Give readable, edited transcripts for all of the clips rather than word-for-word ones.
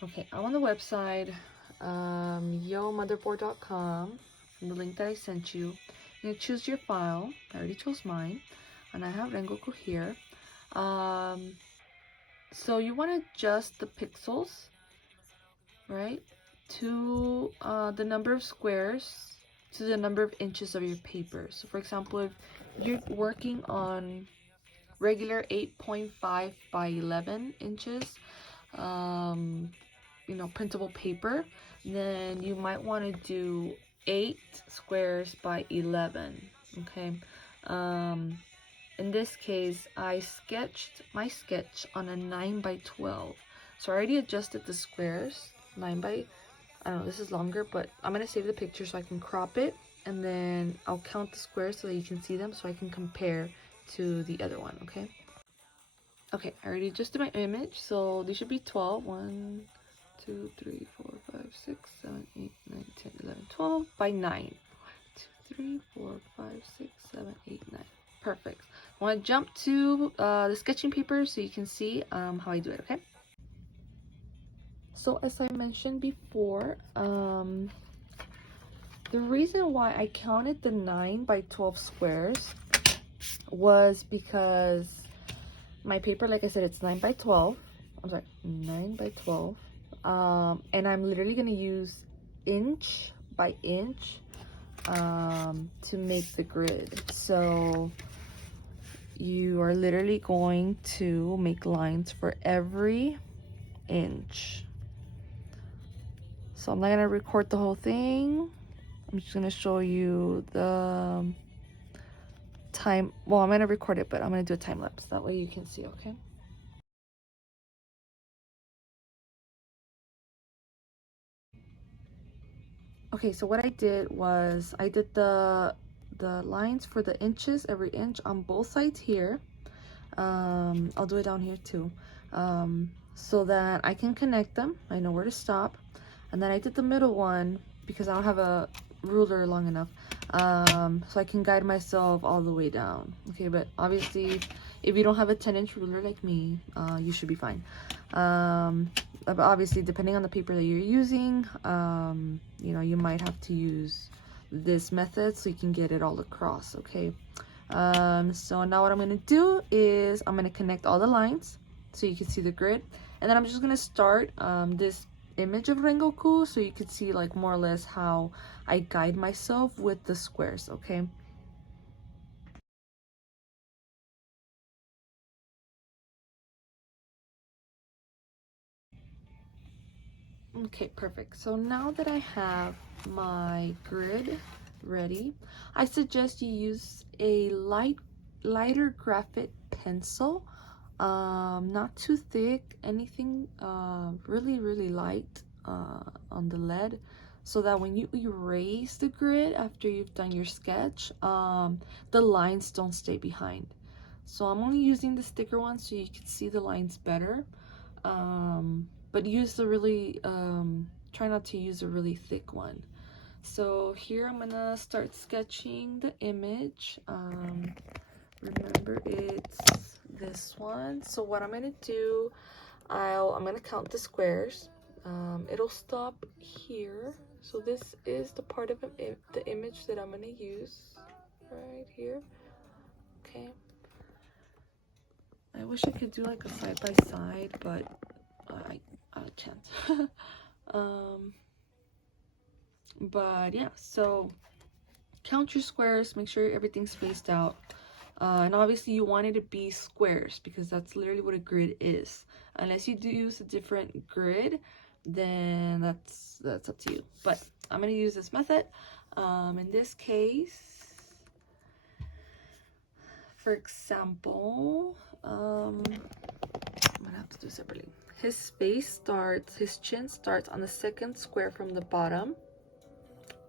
Okay, I'm on the website, yomotherboard.com, from the link that I sent you. You're gonna choose your file. I already chose mine, and I have Rengoku here. Um, so you want to adjust the pixels, right, to the number of squares to the number of inches of your paper. So for example, if you're working on regular 8.5 by 11 inches, printable paper, then you might want to do 8 squares by 11. Okay. In this case, I sketched my sketch on a 9 by 12. So I already adjusted the squares. 9 by, I don't know, this is longer, but I'm going to save the picture so I can crop it. And then I'll count the squares so that you can see them so I can compare to the other one, okay? Okay, I already adjusted my image, so these should be 12. 1, 2, 3, 4, 5, 6, 7, 8, 9, 10, 11, 12 by 9. 1, 2, 3, 4, 5, 6, 7, 8, 9. Perfect. I want to jump to the sketching paper so you can see how I do it, okay? So as I mentioned before, the reason why I counted the 9 by 12 squares was because my paper, like I said, it's 9 by 12. I'm sorry, 9 by 12. And I'm literally going to use inch by inch to make the grid. So you are literally going to make lines for every inch. So I'm not going to record the whole thing. I'm just going to show you the time. Well, I'm going to record it, but I'm going to do a time lapse. That way you can see, okay? Okay, so what I did was I did the lines for the inches, every inch on both sides here. I'll do it down here too, so that I can connect them. I know where to stop. And then I did the middle one because I don't have a ruler long enough, so I can guide myself all the way down. Okay, but obviously if you don't have a 10-inch ruler like me, you should be fine. But obviously depending on the paper that you're using, you might have to use this method so you can get it all across. Okay, so now what I'm going to do is I'm going to connect all the lines so you can see the grid, and then I'm just going to start this image of Rengoku so you can see like more or less how I guide myself with the squares. Okay. Okay, perfect. So now that I have my grid ready, I suggest you use a lighter graphite pencil, not too thick, anything really light on the lead, so that when you erase the grid after you've done your sketch, the lines don't stay behind. So I'm only using the sticker one so you can see the lines better. But use the really, try not to use a really thick one. So here I'm gonna start sketching the image. Remember it's this one. So what I'm gonna do, I'm gonna count the squares. It'll stop here. So this is the part of the image that I'm gonna use right here. Okay. I wish I could do like a side by side, but I can't. But yeah, so count your squares, make sure everything's spaced out, and obviously you want it to be squares because that's literally what a grid is. Unless you do use a different grid, then that's up to you, but I'm going to use this method. In this case, for example, I'm gonna have to do separately. His chin starts on the second square from the bottom,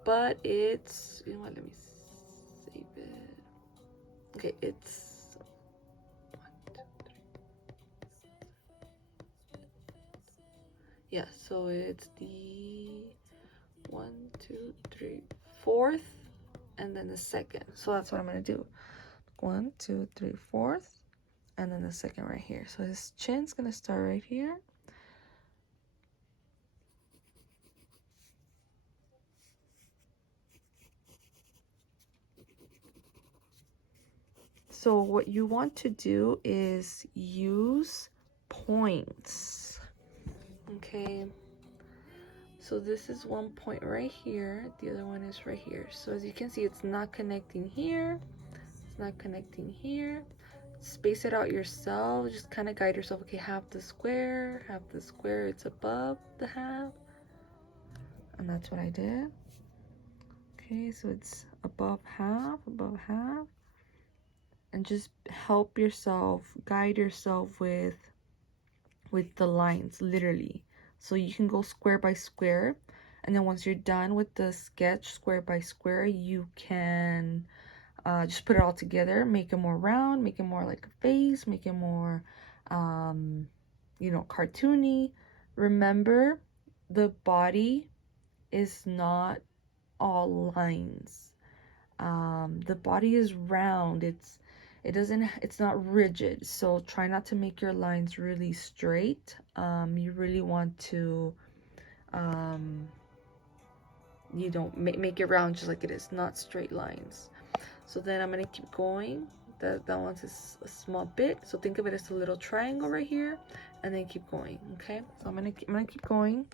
but it's, you know what, let me save it. Okay, it's 1, 2, 3. Yeah, so it's the 1, 2, 3, fourth, and then the second. So that's what I'm gonna do. 1, 2, 3, fourth, and then the second right here. So his chin's gonna start right here, So what you want to do is use points. Okay, so this is one point right here, the other one is right here. So as you can see, it's not connecting here, it's not connecting here. Space it out yourself, just kind of guide yourself. Okay, half the square, it's above the half, and that's what I did. Okay, so it's above half, and just help yourself, guide yourself with the lines, literally. So you can go square by square, and then once you're done with the sketch square by square, you can just put it all together, make it more round, make it more like a face, make it more you know, cartoony. Remember, the body is not all lines. The body is round, it's not rigid, so try not to make your lines really straight. You really want to you know, make it round just like it is, not straight lines. So then I'm gonna keep going. That one's a small bit, so think of it as a little triangle right here, and then keep going. Okay, so I'm gonna keep going.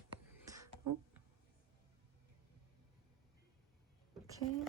Oh. Okay.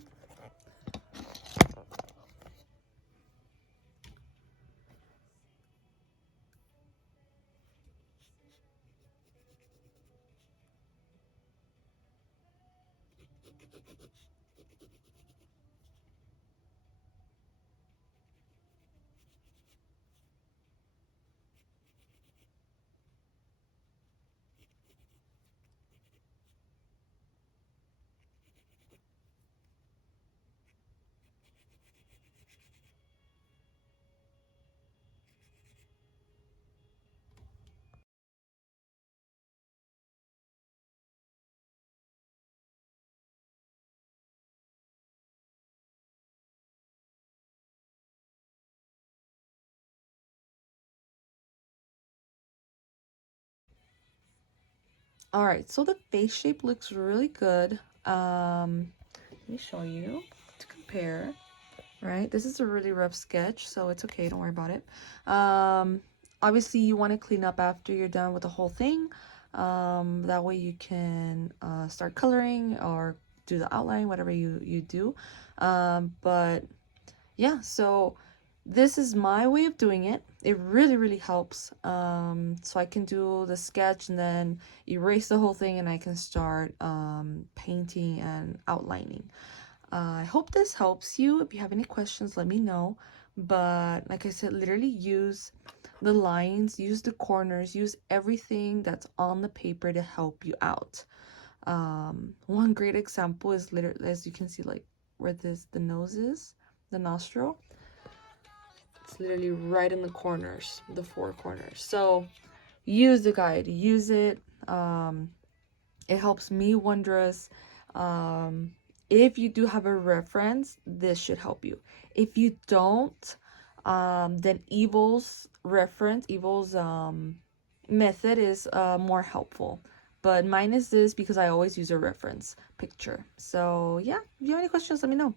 All right, so the face shape looks really good. Let me show you to compare. Right, this is a really rough sketch, so it's okay, don't worry about it. Obviously you want to clean up after you're done with the whole thing. That way you can start coloring or do the outline, whatever you do. But yeah, so this is my way of doing it. It really helps. So I can do the sketch and then erase the whole thing, and I can start painting and outlining. I hope this helps you. If you have any questions, let me know. But like I said, literally use the lines, use the corners, use everything that's on the paper to help you out. One great example is literally, as you can see, like where the nose is, the nostril. It's literally right in the corners, the four corners. So use the guide, use it. It helps me wondrous. If you do have a reference, this should help you. If you don't, then Evil's method is more helpful. But mine is this because I always use a reference picture. So yeah, if you have any questions, let me know.